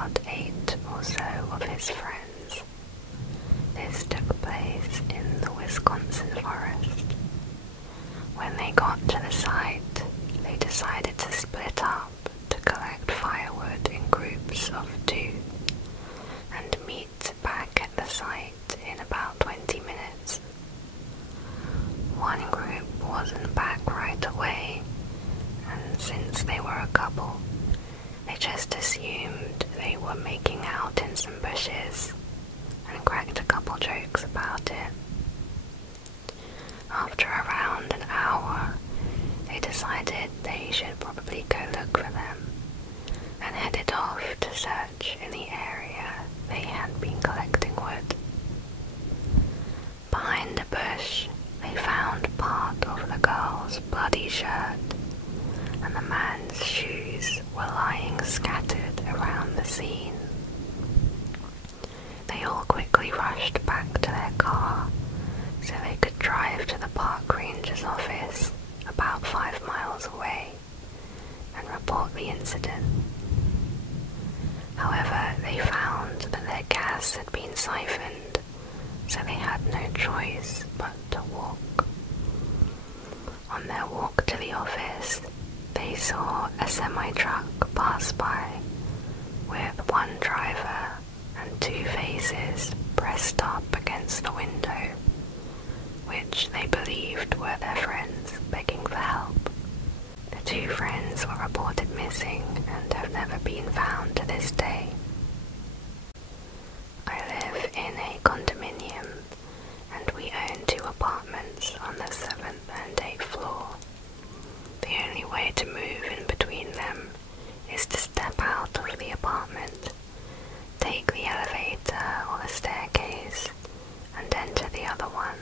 about 8 or so of his friends. This took place in the Wisconsin forest. When they got to the site, they decided to split up to collect firewood in groups of 2 and meet back at the site in about 20 minutes. One group wasn't back right away, and since they were a couple, they just assumed they were making out in some bushes and cracked a couple jokes about it. After around an hour, they decided they should probably go look for them and headed off to search in the area they had been collecting wood. Behind a bush, they found part of the girl's bloody shirt, and the man's shoes were lying scattered around the scene. They all quickly rushed back to their car so they could drive to the park ranger's office about 5 miles away and report the incident. However, they found that their gas had been siphoned, so they had no choice but to walk. On their walk to the office, they saw a semi-truck pass by with one driver and 2 faces pressed up against the window, which they believed were their friends begging for help. The 2 friends were reported missing and have never been found to this day. I live in a condominium, and we own 2 apartments on the 7th and 8th floor. The only way to move in between them is to step out of the apartment, take the elevator or the staircase, and enter the other one.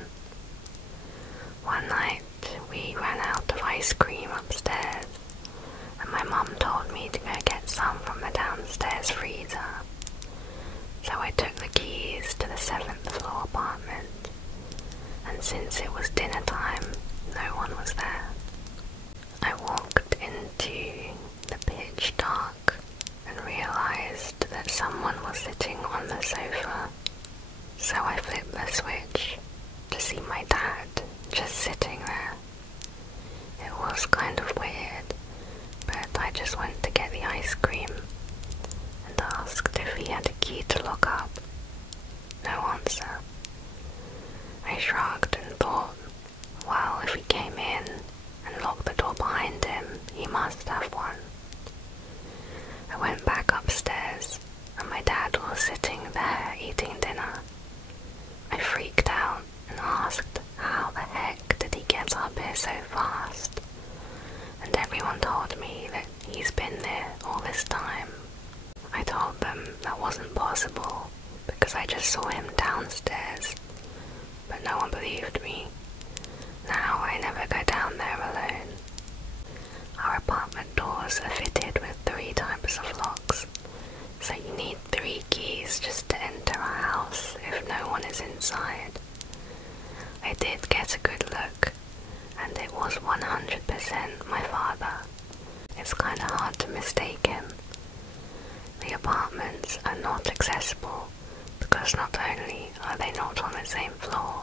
One night, we ran out of ice cream upstairs, and my mum told me to go get some from the downstairs freezer. So I took the keys to the 7th floor apartment, and since it was dinner time, no one was there. I walked into the pitch dark and realized that someone was sitting on the sofa, so I flipped the switch to see my dad just sitting there. It was kind of weird, but I just went to get the ice cream and asked if he had a key to lock up. No answer. I shrugged and thought, well, if he came in and locked the door behind him, he must have one. I went back upstairs, and my dad was sitting there eating dinner. I freaked out and asked how the heck did he get up here so fast, and everyone told me that he's been there all this time. I told them that wasn't possible because I just saw him downstairs, but no one believed me. Now I never go down there alone. Our apartment doors are fitted with 3 types of locks, so you need 3 keys just to enter a house if no one is inside. I did get a good look, and it was 100% my father. It's kinda hard to mistake him. The apartments are not accessible because not only are they not on the same floor,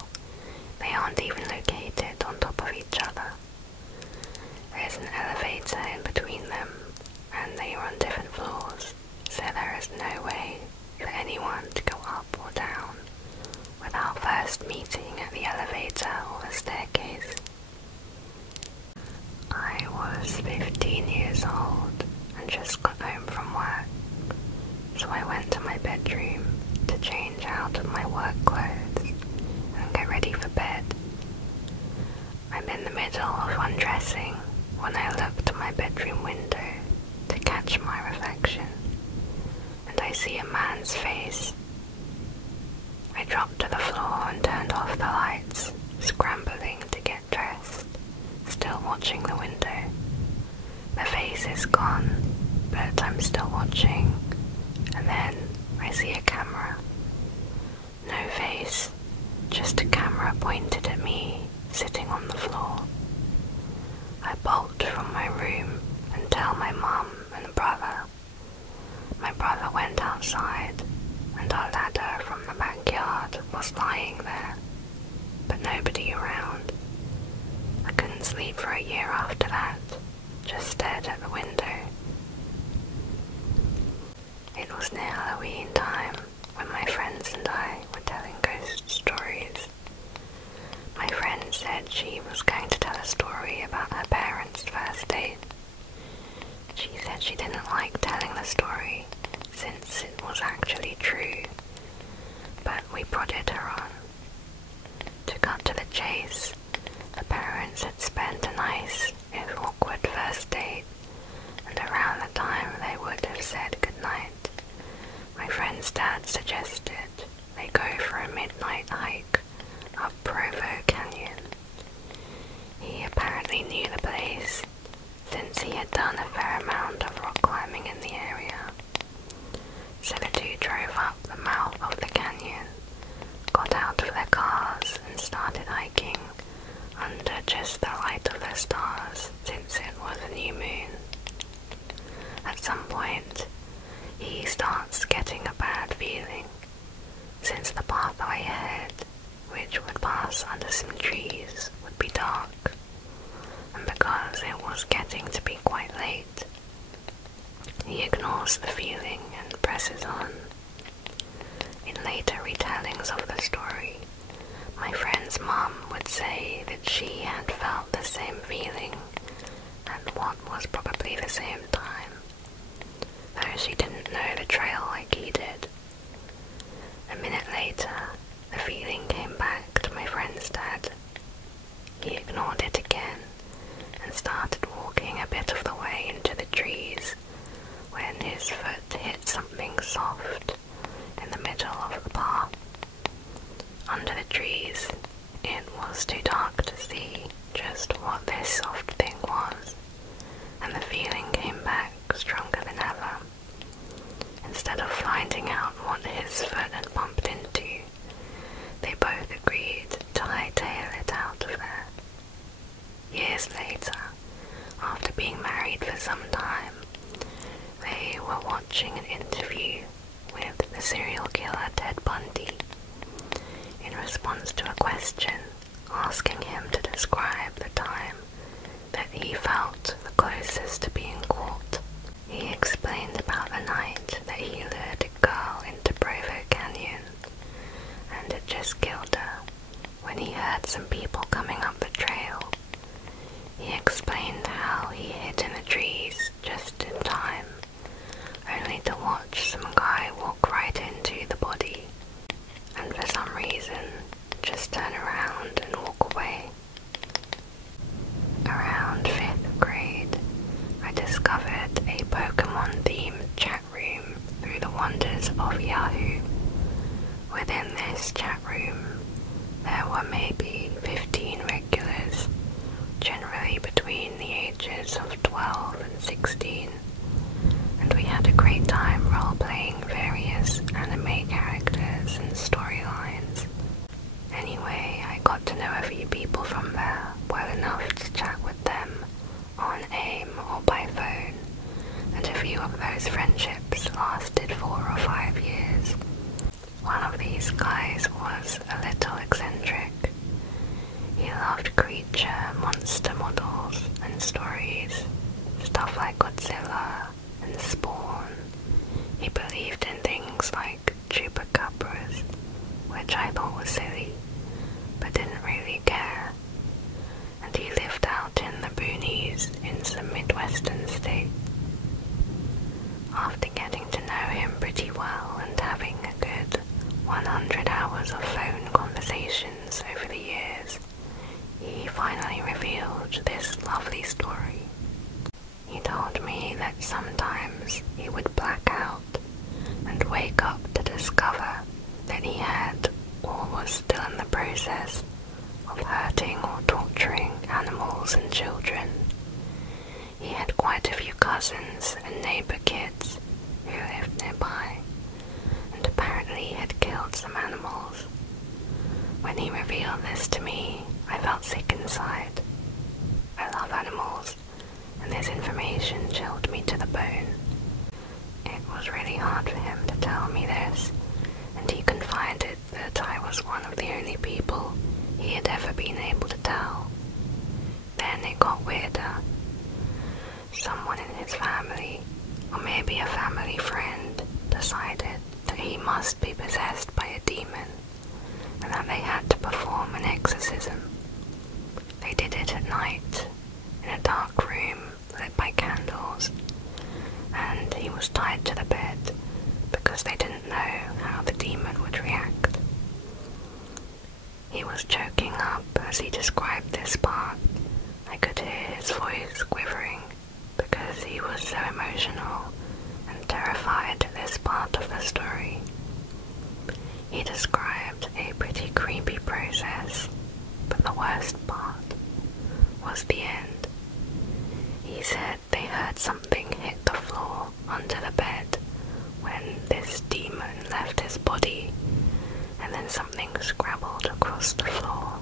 they aren't even located on top of each other. There's an elevator in between them, and they are on different floors, so there is no way for anyone to go up or down without first meeting at the elevator or the staircase. I was 15 years old and just got home from work, so I went to my bedroom to change out of my work clothes and get ready for bed. I'm in the middle of undressing when I look to my bedroom window to catch my reflection, and I see a man's face. I dropped to the floor and turned off the lights, scrambling to get dressed, still watching the window. The face is gone, but I'm still watching, and then I see a camera. No face, just a camera pointed at me, sitting on the floor. I bolt from my room and tell my mum and brother. My brother went didn't sleep for a year after that, just stared at the window. It was near Halloween time when my friends and I were telling ghost stories. My friend said she was going to tell a story about her parents' first date. She said she didn't like telling the story since it was actually true, but we prodded her on. To cut to the chase, the parents had spent a nice, if awkward, first date, and around the time they would have said goodnight, my friend's dad suggested they go for a midnight hike up Provo Canyon. He apparently knew the place, since he had done a fair amount of rock climbing in the area. So the two drove up the mouth of the canyon, got out of their cars and started hiking under just the light of the stars, since it was a new moon. At some point, he starts getting a bad feeling, since the pathway ahead, which would pass under some trees, would be dark, and because it was getting to be quite late, he ignores the feeling and presses on. In later retellings of the story, my friend's mum would say that she had felt the same feeling at what was probably the same time, though she didn't know the trail like he did. A minute later, the feeling came back to my friend's dad. He ignored it again and started walking a bit of the way into the trees when his foot hit something soft in the middle of the path. Under the trees, it was too dark to see just what this soft thing was, and the feeling came back stronger than ever. Instead of finding out what his foot had bumped into, they both agreed to hightail it out of there. Years later, after being married for some time, they were watching an interview with the serial killer Ted Bundy. In response to a question asking him to describe the time that he felt the closest to being caught, he explained about the night that he lured a girl into Provo Canyon and had just killed her when he heard some people coming up the trail. He explained how he hid in the trees just in time, only to watch some guy walk right into the body, and for some reason just turn around and walk away. Around 5th grade, I discovered a Pokemon-themed chat room through the wonders of Yahoo. Within this chat room, there were maybe 15 regulars, generally between the ages of 12 and 16, and we had a great time role-playing various anime characters and storylines. Anyway, I got to know a few people from there well enough to chat with them on AIM or by phone, and a few of those friendships lasted 4 or 5 years. One of these guys was a little eccentric. He loved creature, monster models and stories, stuff like Godzilla and Spawn. He believed in things like chupacabras, which I thought was silly, but didn't really care. And he lived out in the boonies in some Midwestern state. After getting to know him pretty well and having a good 100 hours of phone conversations over the years, he finally revealed this lovely story. He told me that sometimes he would black out and wake up to discover that he had or was still in the process of hurting or torturing animals and children. He had quite a few cousins and neighbor kids who lived nearby, and apparently had killed some animals. When he revealed this to me, I felt sick inside. I love animals, and this information chilled me to the bone. It was really hard for him to tell me this, and he confided that I was one of the only people he had ever been able to tell. Then then it got weirder. Someone in his family, or maybe a family friend, decided that he must be possessed by a demon and that they had to perform an exorcism. They did it at night, in a dark room lit by candles, and he was tied to the bed because they didn't know how the demon would react. He was choking up as he described this part. I could hear his voice quivering because he was so emotional and terrified at this part of the story. He described a pretty creepy process, but the worst part was the end. He said they heard something hit the floor under the bed when this demon left his body, and then something scrabbled across the floor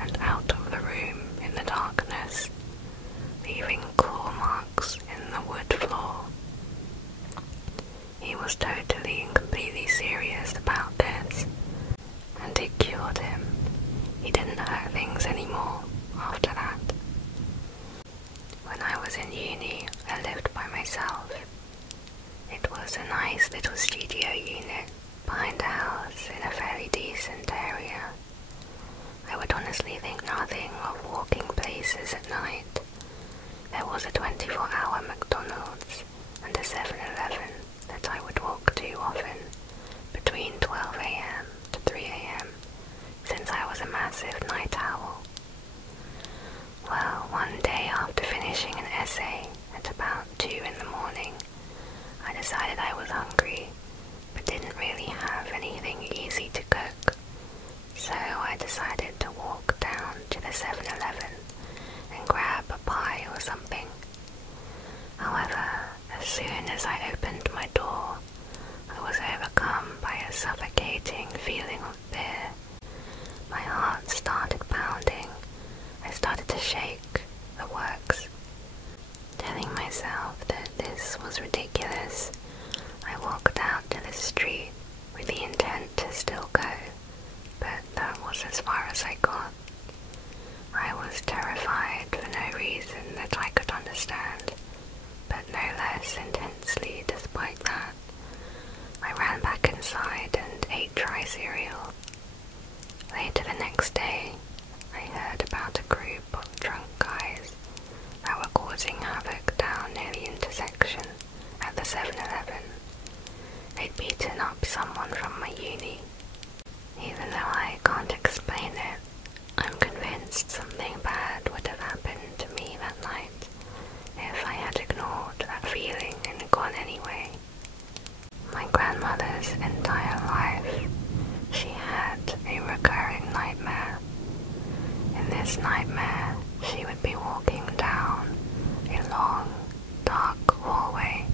and out of the room in the darkness, leaving claw marks in the wood floor. He was totally and completely serious about this, and it cured him. He didn't hurt things anymore after that. When I was in uni, I lived by myself. It was a nice little studio unit behind a house in a fairly decent area. I would honestly think nothing of walking places at night. There was a 24-hour McDonald's and a 7-Eleven that I would walk to often, between 12 AM to 3 AM, since I was a massive night owl. Well, one day after finishing an essay at about 2 in the morning, I decided I was hungry, but didn't really have anything easy to cook. So I decided to walk down to the 7-Eleven and grab a pie or something. However, as soon as I opened my door, I was overcome by a suffocating feeling of fear. My heart started pounding. I started to shake the works. Telling myself that this was ridiculous, I walked out to the street with the intent to still go, but that was as far as I got. I was terrified for no reason that I could understand, but no less intensely despite that. I ran back inside and ate dry cereal. Later the next day, I heard about a group of drunk guys that were causing havoc down near the intersection at the 7-Eleven. They'd beaten up someone from my uni. Even though I can't explain it, I'm convinced something bad would have happened to me that night if I had ignored that feeling and gone anyway. My grandmother's entire life, she had a recurring nightmare. In this nightmare, she would be walking down a long, dark hallway,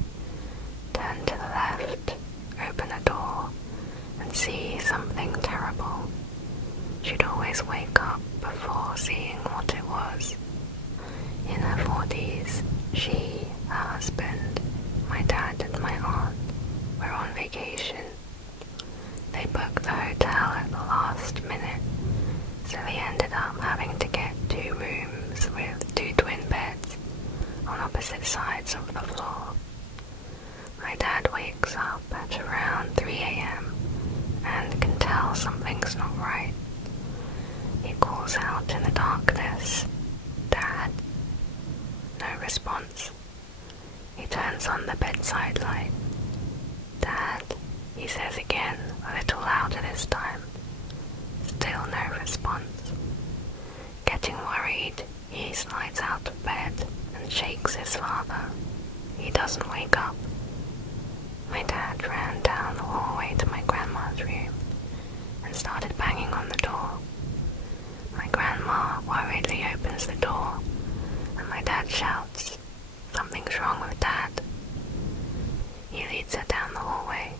turn to the left, open a door, and see something terrible. She'd always wake up before seeing what it was. In her 40s, she, her husband, my dad and my aunt were on vacation. They booked the hotel at the last minute, so they ended up having to get 2 rooms with 2 twin beds on opposite sides of the floor. My dad wakes up at around 3 AM and can tell something's not right. He calls out in the darkness, "Dad?" No response. He turns on the bedside light. "Dad," he says again, a little louder this time. Still no response. Getting worried, he slides out of bed and shakes his father. He doesn't wake up. My dad ran down the hallway to my grandma's room and started banging on the door. My grandma worriedly opens the door, and my dad shouts, "Something's wrong with Dad." He leads her down the hallway,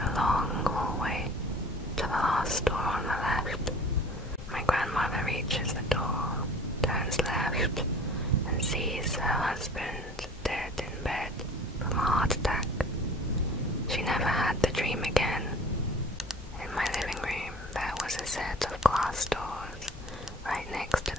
a long hallway, to the last door on the left. My grandmother reaches the door, turns left, and sees her husband dead in bed from a heart attack. She never had the dream again. In my living room, there was a set of glass doors right next to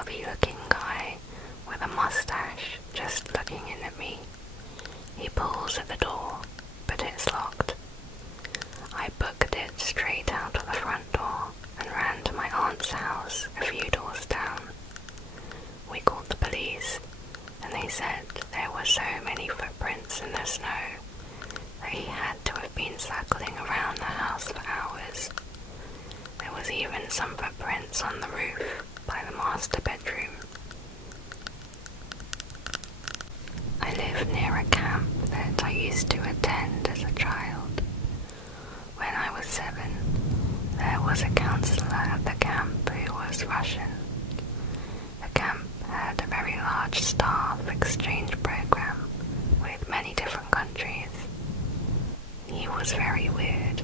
snobby-looking guy with a mustache just looking in at me. He pulls at the door, but it's locked. I booked it straight out of the front door and ran to my aunt's house a few doors down. We called the police, and they said there were so many footprints in the snow that he had to have been circling around the house for hours. There was even some footprints on the roof by the master bedroom. I live near a camp that I used to attend as a child. When I was 7, there was a counselor at the camp who was Russian. The camp had a very large staff exchange program with many different countries. He was very weird.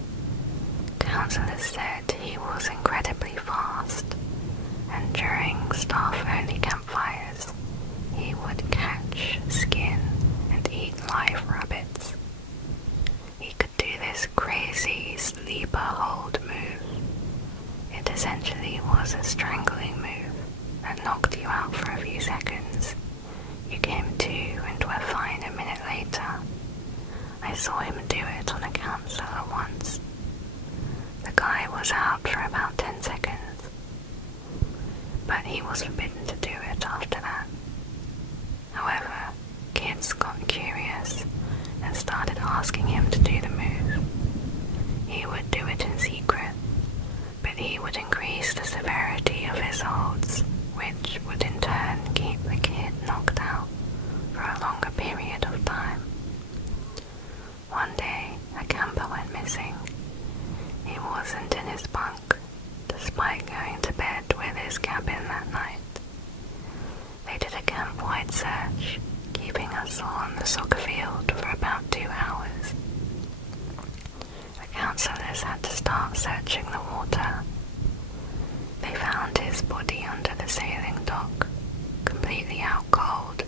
Counselors said he was incredibly fast, and during staff-only campfires, he would catch, skin, and eat live rabbits. He could do this crazy sleeper hold move. It essentially was a strangling move that knocked you out for a few seconds. You came to and were fine a minute later. I saw him do it on a counselor once. The guy was out for about 10 seconds, but he was forbidden to do it after that. However, kids got curious and started asking him to do the move. He would do it in secret, but he would increase the severity of his holds, which would in turn keep the kid knocked out for a longer period of time. One day, a camper went missing. He wasn't in his bunk, despite going to bed with his cabin that night. They did a camp-wide search, keeping us all on the soccer field for about 2 hours. The counselors had to start searching the water. They found his body under the sailing dock, completely out cold.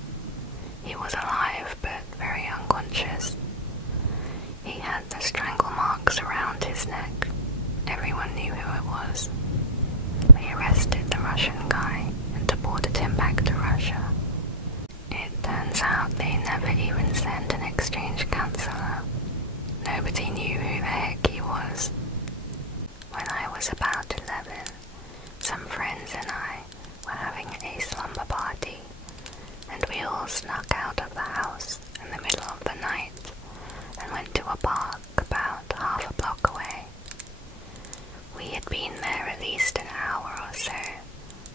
He was alive but very unconscious. He had the strangle marks around his neck. Everyone knew who it was. They arrested the Russian guy and deported him back to Russia. It turns out they never even sent an exchange counselor. Nobody knew who the heck he was. When I was about 11, some friends and I were having a slumber party, and we all snuck out of the house in the middle of the night and went to a park about half a block away. We had been there at least an hour or so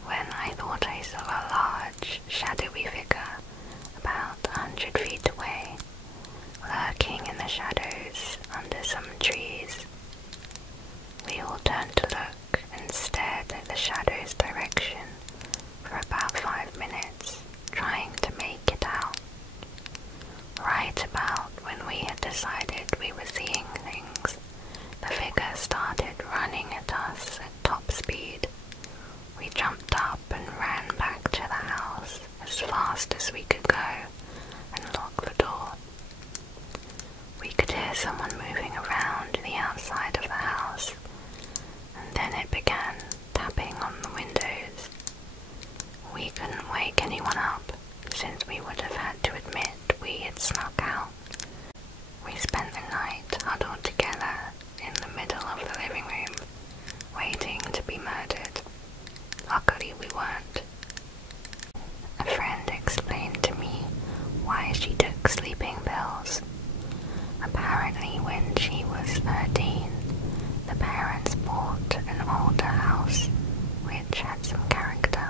when I thought I saw a large, shadowy figure about 100 feet away, lurking in the shadows under some trees. We all turned to look and stared at the shadow's direction for about 5 minutes, trying to make it out. Right about when we had decided we were seeing things, the figure started running at us at top speed. We jumped up and ran back to the house as fast as we could go and locked the door. We could hear someone moving around the outside of the house, and then it began tapping on the windows. We couldn't wake anyone up, since we would have had to admit we had snuck out. We spent the night huddled together in the middle of the living room, waiting to be murdered. Luckily we weren't. A friend explained to me why she took sleeping pills. Apparently when she was 13, the parents bought an older house, which had some character.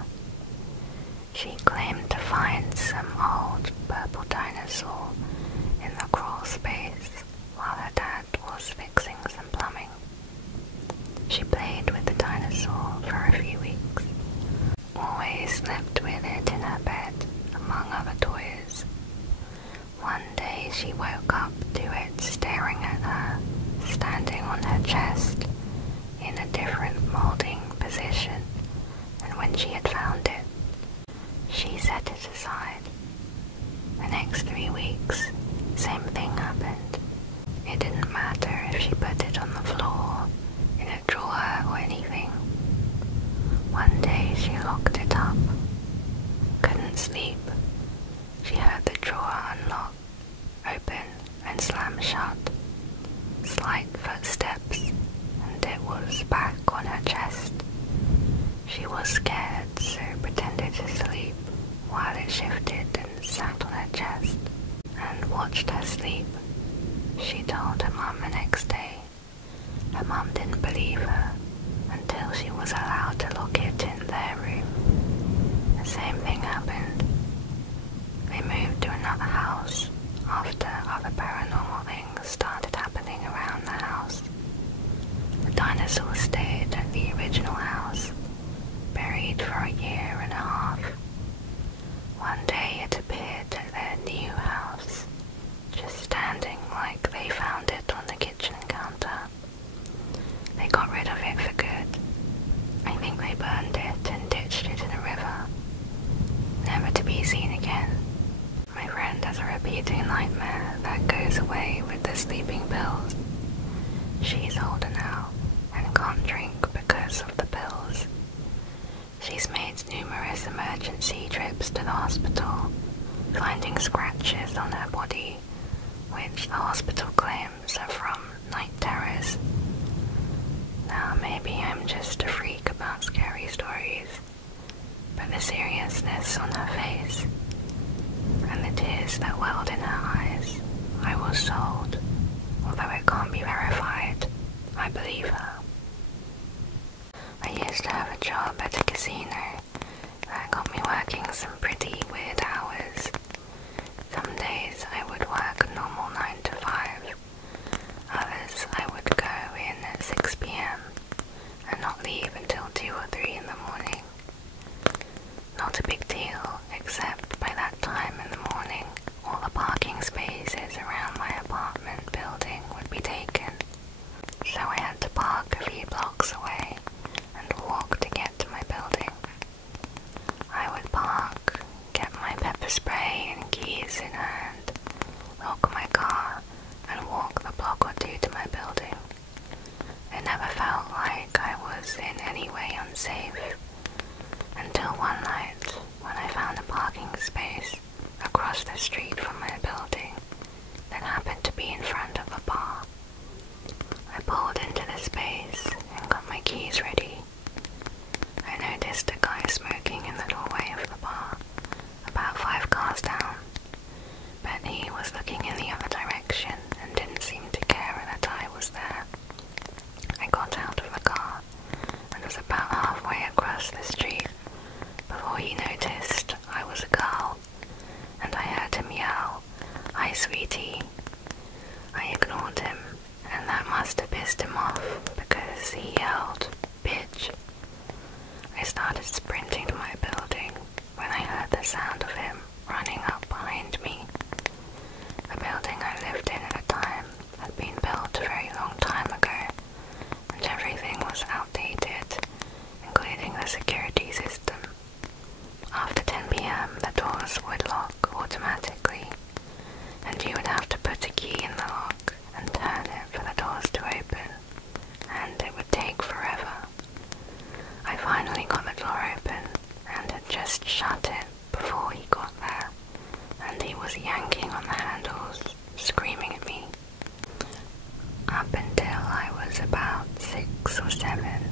She claimed to find some old purple dinosaur in the crawl space while her dad was fixing some plumbing. She played with the dinosaur for a few weeks, always slept with it in her bed among other toys. One day she woke up to it staring at her, standing on her chest in a different molding position, and when she had found it, she set it aside. The next 3 weeks, same thing happened. It didn't matter if she put it on the floor, in a drawer or anything. One day she locked it up shut. Slight footsteps, and it was back on her chest. She was scared, so pretended to sleep while it shifted and sat on her chest and watched her sleep. She told her mum the next day. Her mum didn't believe her until she was allowed to look it in their room. The same thing happened. They moved to another house after other paranormal things started happening around the house. The dinosaur stayed at the original house, buried for a year and a half. One day it appeared at their new house, just standing like they found it on the kitchen counter. They got rid of it for good. I think they burned it and ditched it in a river, never to be seen again. My friend has a repeating nightmare that goes away with the sleeping pills. She's older now and can't drink because of the pills. She's made numerous emergency trips to the hospital, finding scratches on her body, which the hospital claims are from night terrors. Now maybe I'm just a freak about scary stories, but the seriousness on her face and the tears that welled in her eyes, I was sold. Although it can't be verified, I believe her. I used to have a job at a casino that got me working some pretty weird hours. Some days I would work a normal 9 to 5. Others I would go in at 6 p.m. and not leave until 2 or 3 in the morning. Not a big deal, except by that time in the morning, all the parking spaces around my apartment building would be taken. So I had to park a few blocks away and walk to get to my building. I would park, get my pepper spray and keys in hand, lock my car, and walk the block or 2 to my building. It never felt like I was in any way unsafe, until one night when I found a parking space across the street from my building that happened to be in front of a bar. I pulled into the space and got my keys ready. I noticed a guy smoking in the doorway of the bar, about 5 cars down, but he was looking in the other direction and didn't seem to care that I was there. I got out of the car and was about halfway across the street before he noticed I was a girl, and I heard him yell, "Hi, sweetie." I ignored him, and that must have pissed him off because he yelled, "Bitch." I started sprinting to my building when I heard the sound of him running up behind me. The building I lived in at the time had been built a very long time ago, and everything was outdated, including the security system. After 10 p.m. the doors would lock automatically, and you would have to put a key in the lock and turn it for the doors to open, and it would take forever. I finally got the door open and had just shut it before he got there, and he was yanking on the handles, screaming at me. Up until I was about 6 or 7,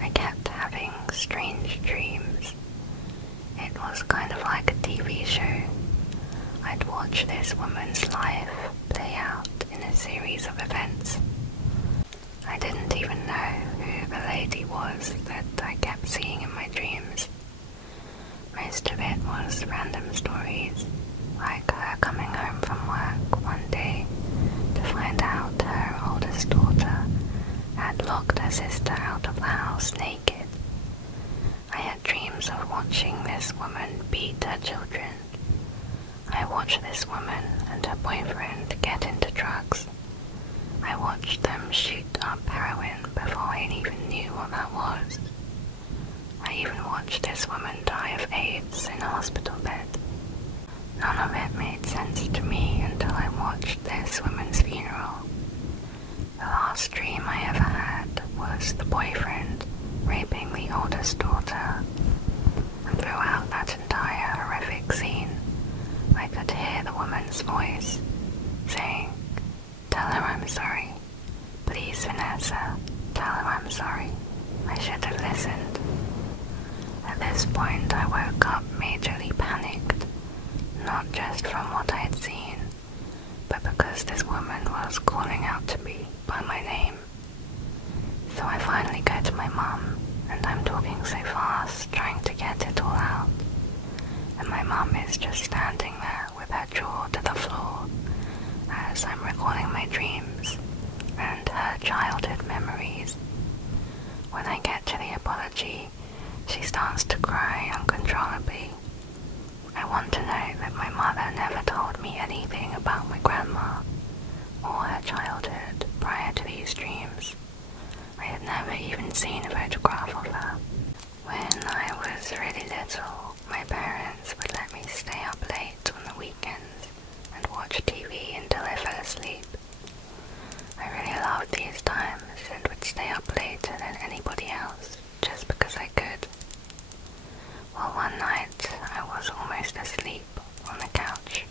I kept having strange dreams. It was kind of like a TV show. I'd watch this woman's life play out in a series of events. I didn't even know who the lady was that I kept seeing in my dreams. Most of it was random stories, like her coming home from work one day to find out her oldest daughter had locked her sister out of the house naked. I had dreams of watching this woman beat her children. I watched this woman and her boyfriend get into drugs. I watched them shoot up heroin before I even knew what that was. I even watched this woman die of AIDS in a hospital bed. None of it made sense to me until I watched this woman's funeral. The last dream I ever had was the boyfriend raping the oldest daughter, and throughout that entire horrific scene, I could hear the woman's voice saying, I'm sorry. Please, Vanessa, tell him I'm sorry. I should have listened." At this point, I woke up majorly panicked, not just from what I had seen, but because this woman was calling out to me by my name. So I finally go to my mum, and I'm talking so fast, trying to get it all out. And my mum is just standing there with her jaw to the floor as I'm recalling my dreams and her childhood memories. When I get to the apology, she starts to cry uncontrollably. I want to note that my mother never told me anything about my grandma or her childhood prior to these dreams. I had never even seen a photograph of her. When I was really little, my parents would let me stay up late on the weekends and watch TV until I fell asleep. I really loved these times and would stay up later than anybody else just because I could. Well, one night I was almost asleep on the couch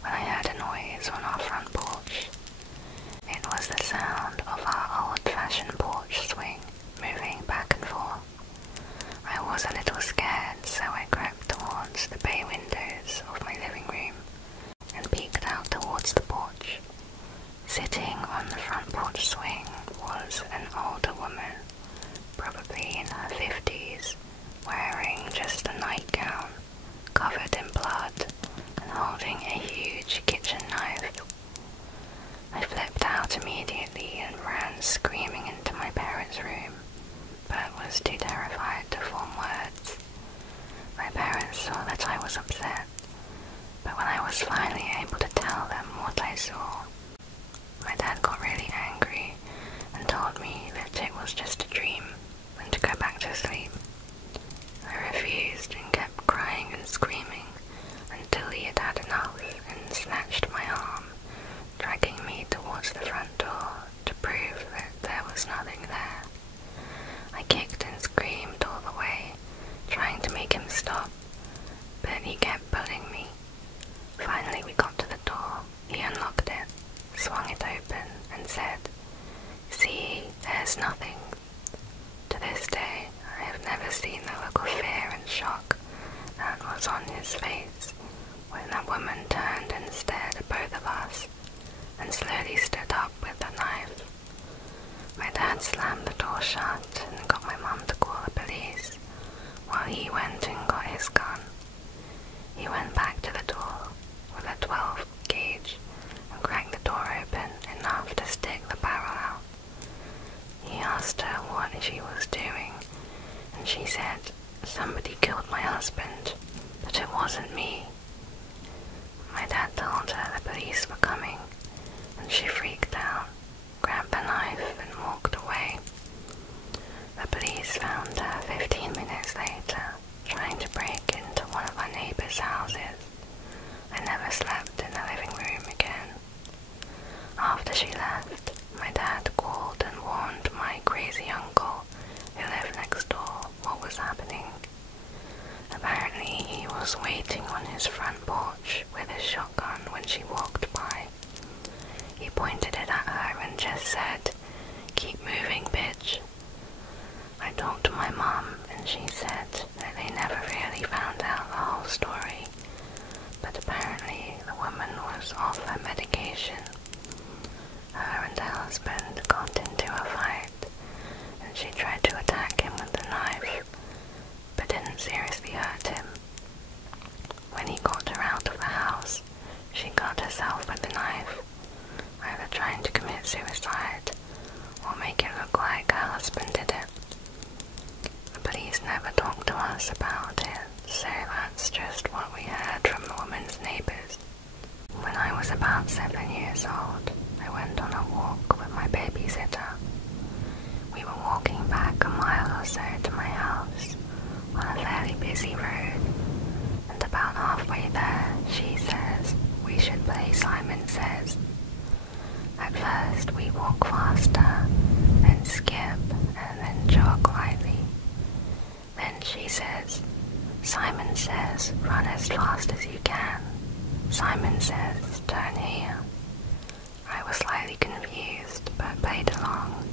when I heard a noise on our front porch. It was the sound of our old-fashioned porch swing moving back and forth. I was a little scared, so I crept towards the bay windows of my living room and peeked out towards the porch. Sitting on the front porch swing was an older woman, probably in her 50s, wearing just a nightgown, covered in blood, and holding a huge kitchen knife. I flipped out immediately and ran screaming into my parents' room, but was too terrified to form words. My parents saw that I was upset, but when I was finally able to tell them what I saw, my dad got really angry and told me that it was just a dream and to go back to sleep. I refused and kept crying and screaming until he had had enough and snatched my arm, dragging me towards the front door to prove that there was nothing there. I kicked and screamed all the way, trying to make him stop, but he kept pulling me. Finally we got to the door. He unlocked it, swung it open, and said, "See, there's nothing." To this day, I have never seen the look of fear and shock that was on his face when that woman turned and stared at both of us and slowly stood up with the knife. My dad slammed the door shut and got my mum to call the police while he went and got his gun. He went back to the door with a 12 gauge and cracked the door open enough to stick the barrel out. He asked her what she was doing, and she said, "Somebody killed my husband, but it wasn't me." My dad told her the police were coming, and she freaked out, grabbed the knife and walked away. The police found her 15 minutes later, trying to break into one of our neighbors' houses. I never slept in the living room again. After she left, my dad called and warned my crazy uncle, who lived next door, what was happening. Apparently, he was waiting on his front porch with his shotgun when she walked by. He pointed it at her and just said, "Keep moving, bitch." I talked to my mum, and she said that they never really found out the whole story, but apparently the woman was off her medication. Her and her husband got into a fight, and she tried to attack him with the knife, but didn't seriously hurt him. When he got her out of the house, she cut herself with the knife, either trying to commit suicide or make it look like her husband did it. The police never talked to us about it, so that's just what we heard from the woman's neighbors. When I was about 7 years old, I went on a walk with my babysitter. We were walking back a mile or so to my house on a fairly busy road, and about halfway there, she says we should play Simon Says. At first we walk faster, then skip, and then jog lightly. Then she says, "Simon says run as fast as you can. Simon says turn here." I was slightly confused but played along.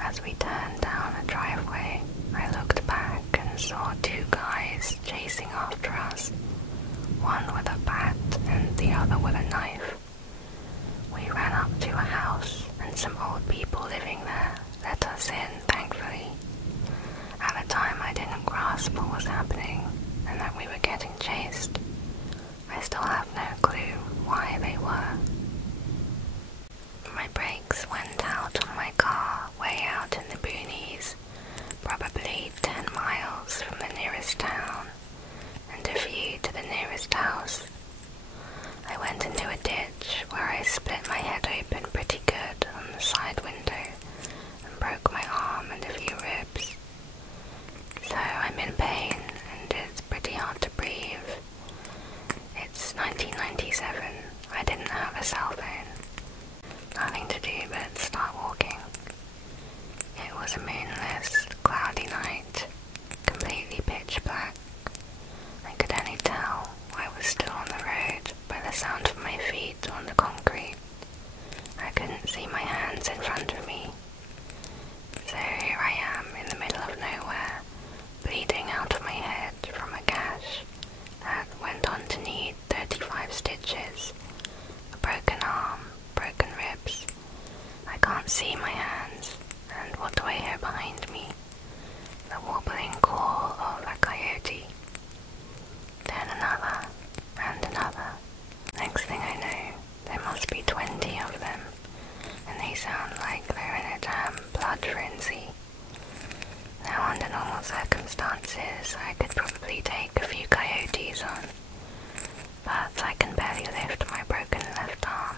As we turned down a driveway, I looked back and saw two guys chasing after us, one with a bat and the other with a knife. We ran up to a house and some old people living there let us in, thankfully. At the time I didn't grasp what was happening and that we were getting chased. I still have no clue why they were. My brakes went out on my car way out in the boonies, probably 10 miles from the nearest town, and a few to the nearest house. I went into a ditch where I split my head open pretty good on the side window and broke my arm and a few ribs. So I'm in pain and it's pretty hard to breathe. It's 1997. I didn't have a cell phone. Nothing to do but start walking. It was a moonless, cloudy night, completely pitch black. I could only tell I was still on the road by the sound of my feet on the concrete. I couldn't see my hands in front of me. So here I am in the middle of nowhere, bleeding out of my head from a gash that went on to need 35 stitches, a broken arm, broken ribs. I can't see my hands, and what do I hear behind me? The wobbling call of a coyote. Then another, and another. Next thing I know, there must be 20 of them, and they sound like they're in a damn blood frenzy. Now under normal circumstances, I could probably take a few coyotes on, but I can barely lift my broken left arm,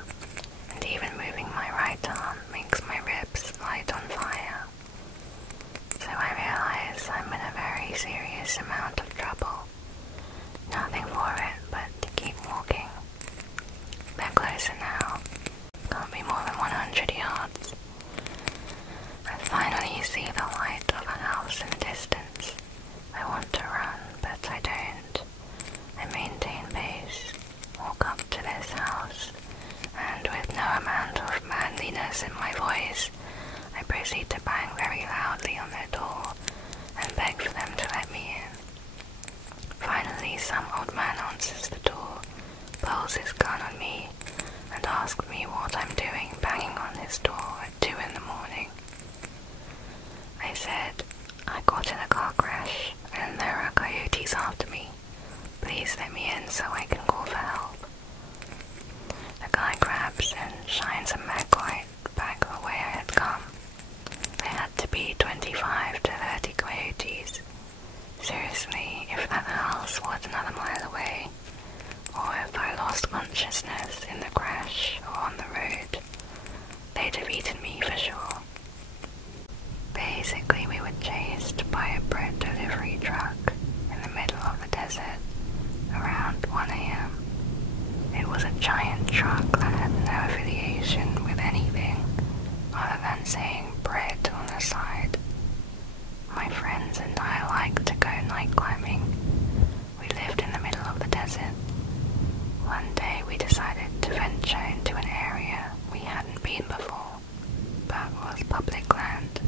and even moving my right arm makes my ribs light on fire. So I realize I'm in a very serious amount of trouble. Nothing for it but to keep walking. They're closer now. Can't be more than 100 yards. I finally see the light of a house in the distance. I want to run, but I don't. I maintain pace, walk up to this house, and with no amount of manliness in my voice, I proceed to bang very loudly on their door and beg for them to let me in. Finally, some old man answers the door, pulls his gun on me, and asks me what I'm doing banging on his door at 2 in the morning. I said, I got in a car crash, and there are coyotes after me. Please let me in so I can call for help. The guy grabs and shines a mag light back the way I had come. There had to be 25 to 30 coyotes. Seriously, if that house was another mile away, or if I lost consciousness in the crash or on the road, they'd have eaten me for sure. Basically, we were chased by a bread delivery truck in the middle of the desert around 1 AM. It was a giant truck that had no affiliation with anything other than saying bread on the side. My friends and I liked to go night climbing. We lived in the middle of the desert. One day we decided to venture into an area we hadn't been before, but was public land.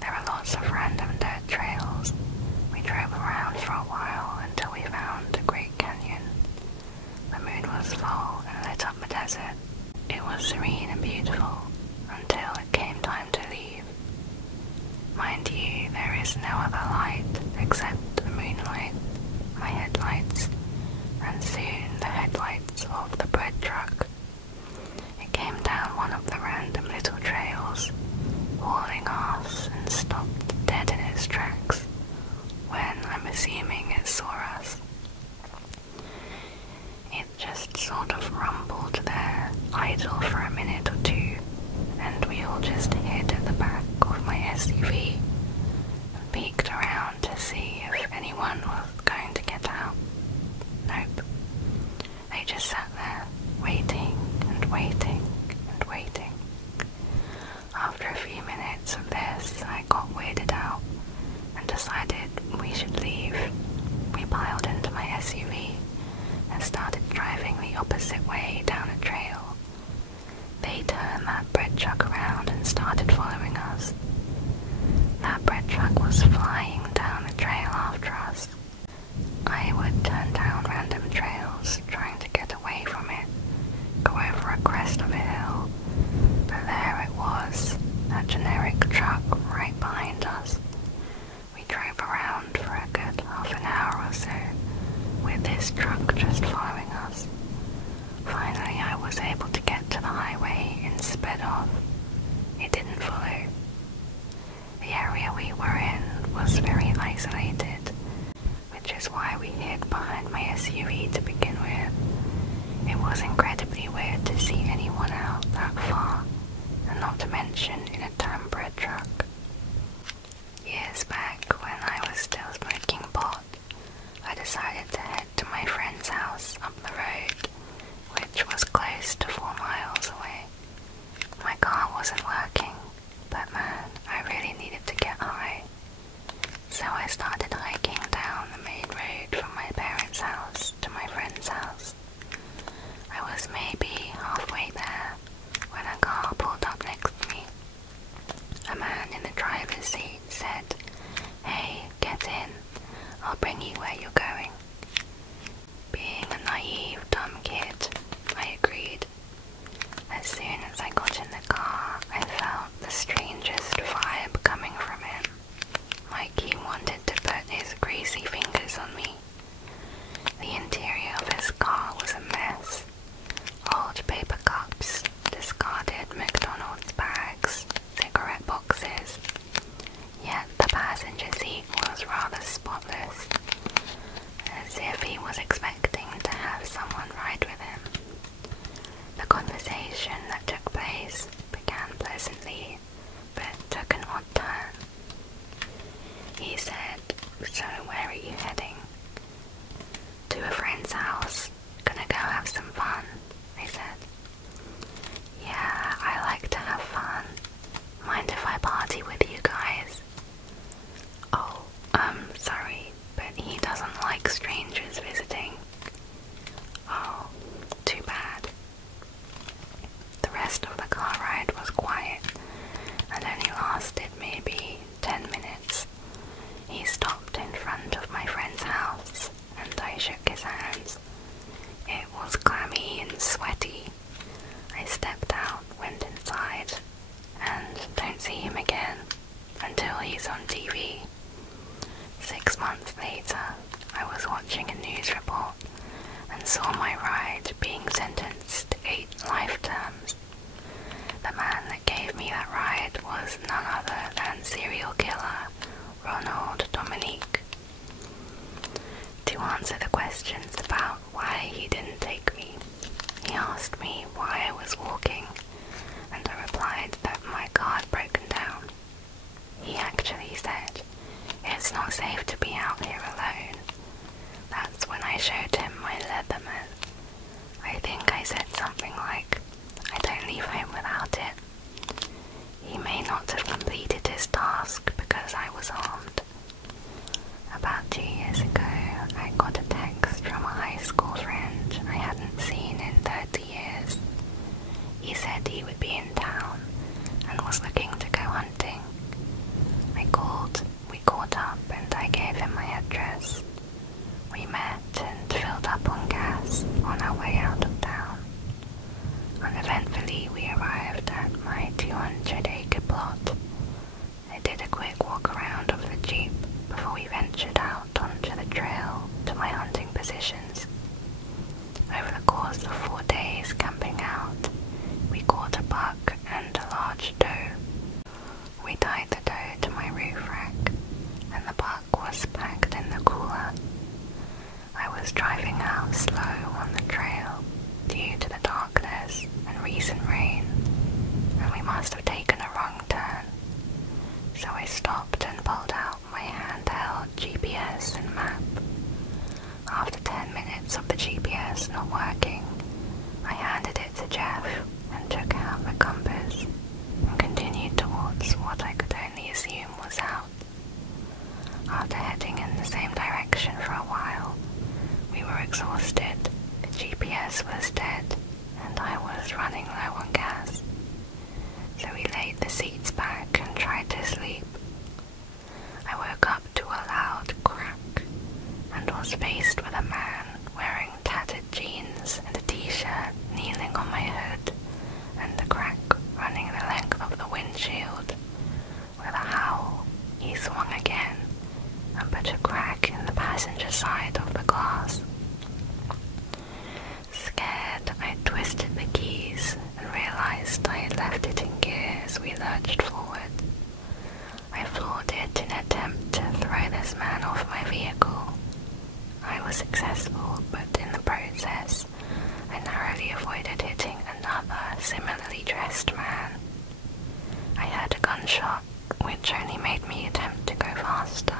There were lots of random dirt trails. We drove around for a while until we found a great canyon. The moon was full and lit up the desert. It was serene and beautiful until it came time to leave. Mind you, there is no other light except the moonlight, my headlights, and soon the headlights of the bread truck. It came down one of the random little trails, hauling ass and stopped dead in its tracks, when I'm assuming it saw us. It just sort of rumbled there, idle for a minute or two, and we all just hid at the back of my SUV and peeked around to see if anyone was going to get out. Nope. They just sat there, waiting and waiting and waiting. After a few minutes of this, I got weirded out and decided we should leave. We piled into my SUV and started driving the opposite way down a trail. they turned that bread truck around and started following us. That bread truck was flying down the trail after us. I would turn down random trails, trying to get away from it, go over a crest of a hill, but there it was, that generic truck right behind us. We drove around for a good half an hour or so, with this truck just following us. Finally, I was able to get to the highway and sped off. It didn't follow. The area we were in was very isolated, which is why we hid behind my SUV to begin with. It was incredibly weird to see anyone out that far, and not to mention in a damn bread truck. Years back, when I was still smoking pot, I decided to head to my friend's house up the road, which was close to 4 miles away. My car wasn't working, but man, I really needed to get high. So I started hiking down the main road from my parents' house to my friend's house. I was maybe halfway there when a car pulled up next to me. A man in the driver's seat said, "Hey, get in. I'll bring you where you're going." Being a naive, dumb kid, I agreed. As soon as I got in the car, I felt the strangest vibe coming from him, like he wanted to put his greasy fingers on me. The interior of his car was a mess. Old paper cups, discarded McDonald's bags, cigarette boxes. Yet the passenger seat was rather spotless, as if he was expecting to have someone ride with him. The conversation that took place began pleasantly, but took an odd turn. He said, "So where are you heading?" "To a friend's house. Gonna go have some fun," I said. "Yeah, I like to have fun. Mind if I party with you guys?" "Oh, sorry, but he doesn't like strangers visiting." "Oh, too bad." The rest of the car ride was quiet and only lasted maybe 10 minutes. He stopped in front of my friend's house and I shook his hands. It was clammy and sweaty. I stepped out, went inside, and don't see him again until he's on TV. 6 months later, I was watching a news report and saw my ride being sentenced to 8 life terms. The man that gave me that ride was none other than serial killer Ronald. To answer the questions about why he didn't take me, he asked me why I was walking, and I replied that my car had broken down. He actually said, "It's not safe to be out here alone." That's when I showed him my Leatherman. I think I said something like, "I don't leave home without it." He may not have completed his task because I was armed. About 2 years ago, I got a text from a high school friend I hadn't seen in 30 years. He said he would be in town and was looking to go hunting. I called, we caught up, and I gave him my address. We met and filled up on gas on our way out of town. Uneventfully, we arrived at my 200-acre plot. I did a quick walk around of the Jeep before we ventured out onto the trail to my hunting positions. Over the course of 4 days camping out, we caught a buck and a large doe. We tied the doe to my roof rack, and the buck was packed in the cooler. I was driving out slow on the trail due to the darkness and recent rain, and we must have taken a wrong turn. So I stopped and pulled out my handheld GPS and map. After 10 minutes of the GPS not working, I handed it to Jeff and took out the compass and continued towards what I could only assume was out. After heading in the same direction for a while, we were exhausted, the GPS was dead, and I was running low on gas. so we laid the seats back and tried to sleep. I woke up to a loud crack and was faced with a man wearing tattered jeans and a t-shirt kneeling on my hood, and the crack running the length of the windshield. With a howl, he swung again and put a crack in the passenger side of the glass. Scared, I twisted the keys and realized I had left it in gear as we lurched forward. I floored it in an attempt to throw this man off my vehicle. I was successful, but in the process, I narrowly avoided hitting another similarly dressed man. I heard a gunshot, which only made me attempt to go faster.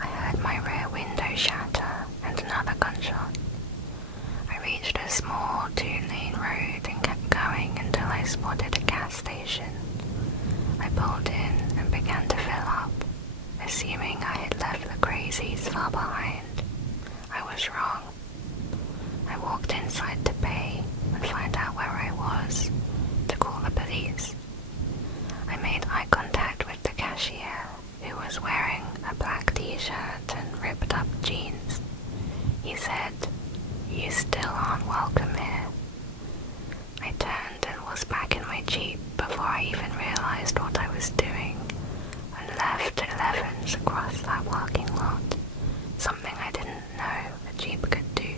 I heard my rear window shatter and another gunshot. I reached a small 2-lane road and kept going until I spotted a gas station. I pulled in and began to fill up, assuming I had left the crazies far behind. I was wrong. I walked inside to pay and find out where I was, to call the police. I made eye contact with the cashier, who was wearing a black t-shirt and ripped up jeans. He said, "You still aren't welcome here." I turned and was back in my Jeep before I even realized what I was doing, and left 11s across that parking lot, something I didn't know a Jeep could do.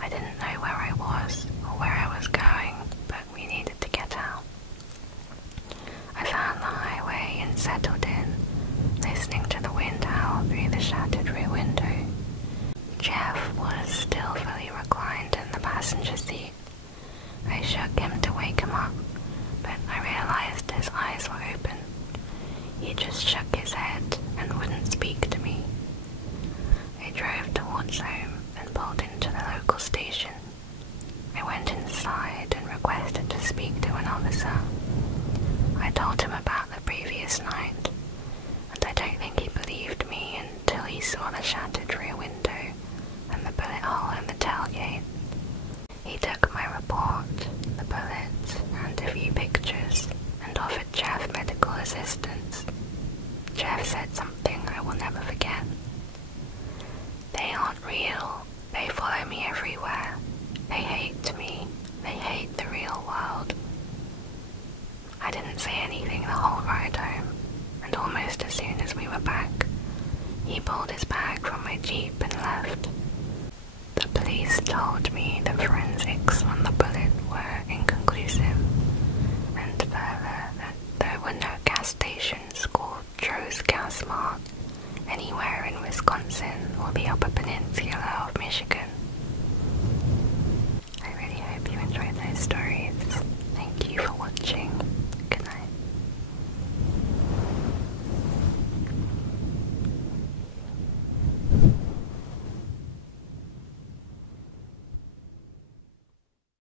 I didn't know where I was or where I was going, but we needed to get out. I found the highway and settled in, listening to the wind howl through the shattered rear window. Jeff was still fully reclined in the passenger seat. I shook him to wake him up, but I realized his eyes were open. He just shook his head and wouldn't speak to me. I drove towards home and pulled into the local station. I went inside and requested to speak to an officer. I told him about the previous night, and I don't think he believed me until he saw the shattered rear window and the bullet hole in the tailgate. He took my report, the bullets, and a few pictures, and offered Jeff medical assistance. Jeff said something I will never forget. "They aren't real. They follow me everywhere. They hate me. They hate the real world." I didn't say anything the whole ride home, and almost as soon as we were back, he pulled his bag from my Jeep and left. The police told me the forensics on the bullet were inconclusive.